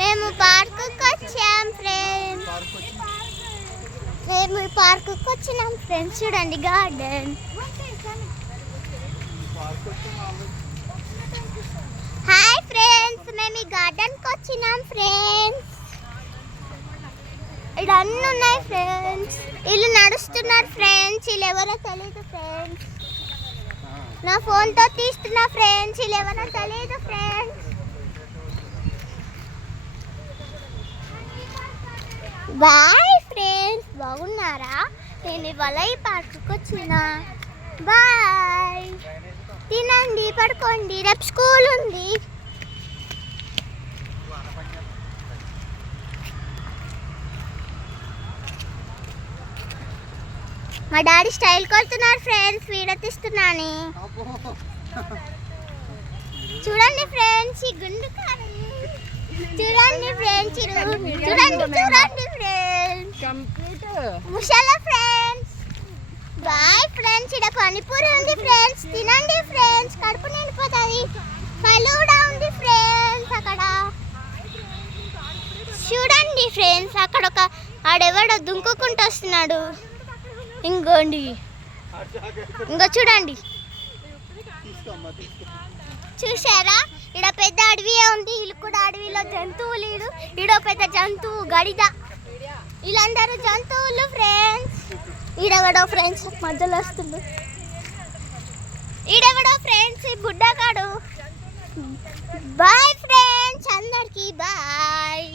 మేము పార్కుకి వచ్చాం ఫ్రెండ్స్. మేము పార్కుకి వచ్చినాం ఫ్రెండ్స్. చూడండి గార్డెన్. హాయ్ ఫ్రెండ్స్, మేము ఈ గార్డెన్కి వచ్చినాం ఫ్రెండ్స్. ఇక్కడ అన్నీ ఉన్నాయి ఫ్రెండ్స్. వీళ్ళు నడుస్తున్నారు ఫ్రెండ్స్. వీళ్ళు ఎవరో తెలియదు ఫ్రెండ్స్. నా ఫోన్తో తీస్తున్నా ఫ్రెండ్స్. వీళ్ళు ఎవరో తెలియదు ఫ్రెండ్స్. బాయ్ ఫ్రెండ్స్, బాగున్నారా? నేను ఇవాళ ఈ పార్కుకి వచ్చిన. బాయ్. తినండి, పడుకోండి, రేపు స్కూల్ ఉంది. మా డాడీ స్టైల్ కొడుతున్నారు ఫ్రెండ్స్. వీడియో తీస్తున్నాను. చూడండి ఫ్రెండ్స్ ఈ గుండు కారు. చూడండి ఫ్రెండ్స్, చూడండి ఫ్రెండ్స్, ముషాల ఫ్రెండ్స్. Boy friends. ఇక్కడ పానీపూరి ఉంది ఫ్రెండ్స్. తినండి ఫ్రెండ్స్, కడుపు నిండిపోతుంది. ఫలూడా ఉంది ఫ్రెండ్స్. అక్కడ చూడండి ఫ్రెండ్స్, అక్కడ ఒక ఆడెవడో దుంకుకుంటూ వస్తున్నాడు. ఇంకోండి, ఇంకో చూడండి. చూసారా? ఇక్కడ పెద్ద అడవి ఉంది. వీళ్ళు కూడా అడవిలో జంతువులు. ఈడో పెద్ద జంతువు గడిద. వీళ్ళందరూ జంతువులు ఫ్రెండ్స్. ఈడెవడో ఫ్రెండ్స్ మధ్యలో వస్తుంది. ఈడెవడో ఫ్రెండ్స్ ఈ బుడ్డగాడు. బాయ్ ఫ్రెండ్స్, అందరికీ బాయ్.